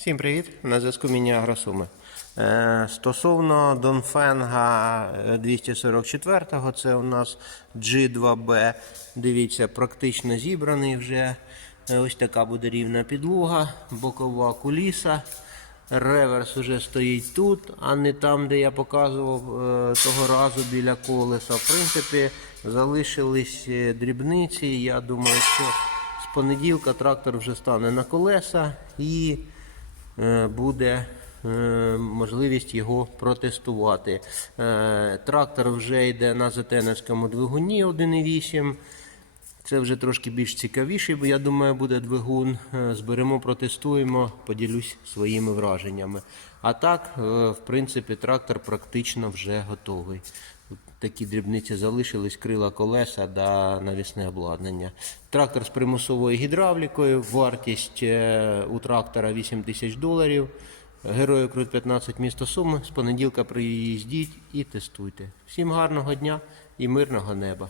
Всім привіт! На зв'язку Міні Агросуми. Е, стосовно Донфенга е, 244-го, це у нас G2B. Дивіться, практично зібраний вже. Е, Ось така буде рівна підлога, бокова куліса. Реверс уже стоїть тут, а не там, де я показував е, того разу біля колеса. В принципі, залишились е, дрібниці. Я думаю, що з понеділка трактор вже стане на колеса і е, буде е, можливість його протестувати. Е, Трактор вже йде на затенерському двигуні 1.8. Це вже трошки більш цікавіший, бо я думаю, буде двигун. Е, Зберемо, протестуємо, поділюсь своїми враженнями. А так, е, в принципі, трактор практично вже готовий. Такі дрібниці залишились, крила колеса да навісне обладнання. Трактор з примусовою гідравлікою, вартість е, у трактора 8 тисяч доларів. Герою Крут 15 місто Суми. З понеділка приїздіть і тестуйте. Всім гарного дня і мирного неба.